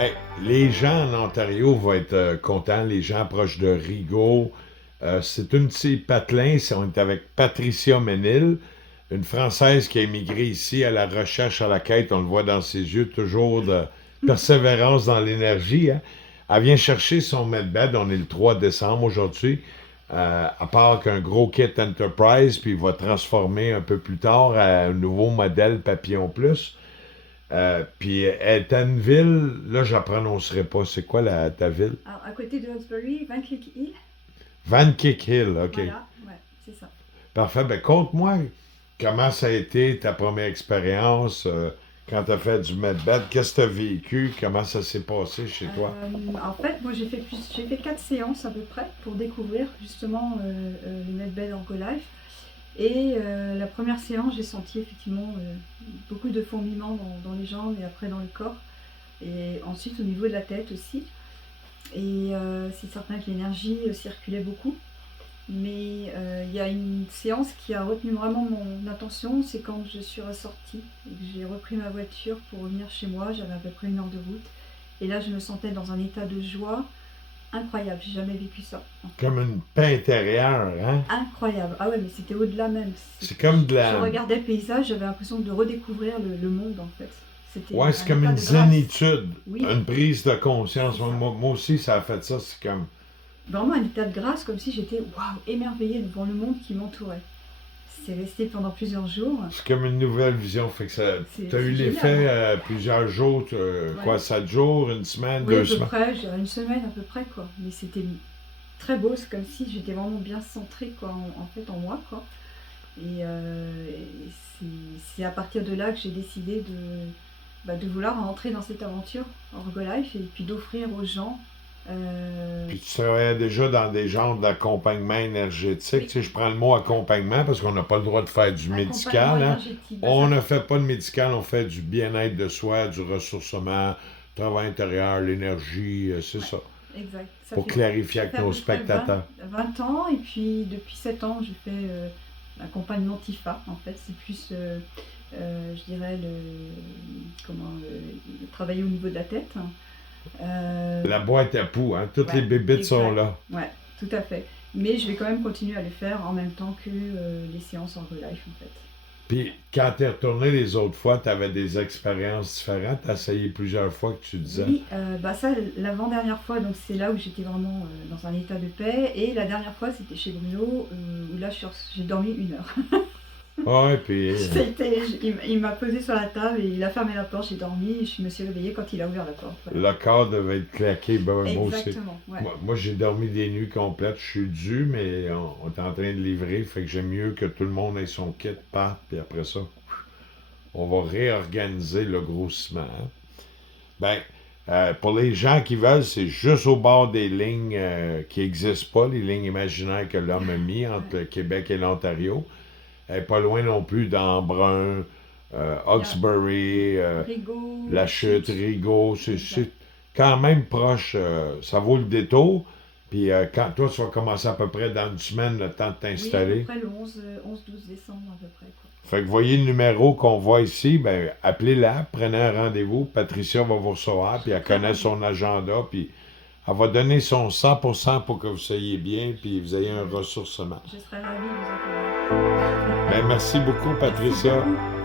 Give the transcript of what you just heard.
Hey, les gens en Ontario vont être contents, les gens proches de Rigaud. C'est une de ces patelins, on est avec Patricia Ménil, une Française qui a émigré ici à la recherche, à la quête, on le voit dans ses yeux, toujours de persévérance dans l'énergie. Hein. Elle vient chercher son medbed, on est le 3 décembre aujourd'hui, à part qu'un gros kit Enterprise, puis il va transformer un peu plus tard à un nouveau modèle Papillon Plus. Puis elle est à une ville, là je la prononcerai pas, c'est quoi ta ville? Alors, à côté de Hawkesbury, Van Cleek Hill. Van Kick Hill, ok. Voilà, ouais, c'est ça. Parfait, ben conte-moi comment ça a été ta première expérience quand tu as fait du medbed, qu'est-ce que tu as vécu, comment ça s'est passé chez toi? En fait, moi j'ai fait 4 séances à peu près pour découvrir justement le medbed Ergolife. Et la première séance, j'ai senti effectivement beaucoup de fourmillements dans les jambes et après dans le corps. Et ensuite au niveau de la tête aussi. Et c'est certain que l'énergie circulait beaucoup. Mais il y a une séance qui a retenu vraiment mon attention, c'est quand je suis ressortie et que j'ai repris ma voiture pour revenir chez moi, j'avais à peu près 1 heure de route. Et là, je me sentais dans un état de joie incroyable, j'ai jamais vécu ça. En fait. Comme une paix intérieure, hein? Incroyable, ah ouais, mais c'était au-delà même. C'est comme de Je la... regardais le paysage, j'avais l'impression de redécouvrir le monde en fait. C'était Ouais, c'est un comme état une de grâce. zénitude, Oui, une prise de conscience. c'est ça. Moi aussi, ça a fait ça, c'est comme... Vraiment un état de grâce, comme si j'étais waouh, émerveillée devant le monde qui m'entourait. C'est resté pendant plusieurs jours. C'est comme une nouvelle vision, fait que ça... T'as eu C'est génial, l'effet hein. plusieurs jours, quoi, Ouais. 7 jours, une semaine, Oui, à deux peu semaines? près, je dirais 1 semaine à peu près, quoi. Mais c'était très beau, c'est comme si j'étais vraiment bien centrée, quoi, en fait, en moi, quoi. Et c'est à partir de là que j'ai décidé de vouloir entrer dans cette aventure Ergolife et puis d'offrir aux gens. Puis tu travaillais déjà dans des genres d'accompagnement énergétique. Tu Oui, sais, je prends le mot accompagnement parce qu'on n'a pas le droit de faire du accompagnement médical. Hein. énergétique. Bah, On ça, ne fait pas de médical, on fait du bien-être de soi, du ressourcement, travail intérieur, l'énergie, c'est ouais, ça. exact. Pour clarifier Ça avec fait à nos peu près spectateurs. 20 ans et puis depuis 7 ans, je fais l'accompagnement TIFA. En fait, c'est plus, je dirais, travailler au niveau de la tête. La boîte à poux, hein, toutes les Ouais, bébites sont exact. là. Ouais, tout à fait. Mais je vais quand même continuer à les faire en même temps que les séances en Ergolife, en fait. Puis quand t'es retourné les autres fois, t'avais des expériences différentes. T'as essayé plusieurs fois que tu disais. Oui, bah ça, l'avant-dernière fois, donc c'est là où j'étais vraiment dans un état de paix. Et la dernière fois, c'était chez Bruno, où là, j'ai dormi 1 heure. Ouais, puis Il m'a posé sur la table et il a fermé la porte, j'ai dormi et je me suis réveillée quand il a ouvert la porte. Voilà. le corps devait être claqué. Ben, ouais, moi aussi. Exactement, ouais. Moi, j'ai dormi des nuits complètes. Je suis dû, mais on est en train de livrer. Fait que j'aime mieux que tout le monde ait son kit, parte, puis après ça, on va réorganiser le grossissement. Hein. Ben, pour les gens qui veulent, c'est juste au bord des lignes qui n'existent pas, les lignes imaginaires que l'homme a mis entre Ouais. le Québec et l'Ontario. Pas loin non plus d'Embrun, Il y a Hawkesbury, Rigaud, La la Chute, chute. Rigaud, Exact. c'est quand même proche, ça vaut le détour. Puis quand toi, tu vas commencer à peu près dans une semaine le temps de Oui, à peu t'installer. près le 11-12 décembre, à peu près, quoi. Fait que voyez le numéro qu'on voit ici, ben appelez-la, prenez un rendez-vous. Patricia va vous Je recevoir, puis serais elle très connaît ravie. son agenda, puis elle va donner son 100% pour que vous soyez bien, puis vous ayez un Je, ressourcement. je serais ravie de vous accueillir. Ben merci beaucoup, Merci Patricia. beaucoup.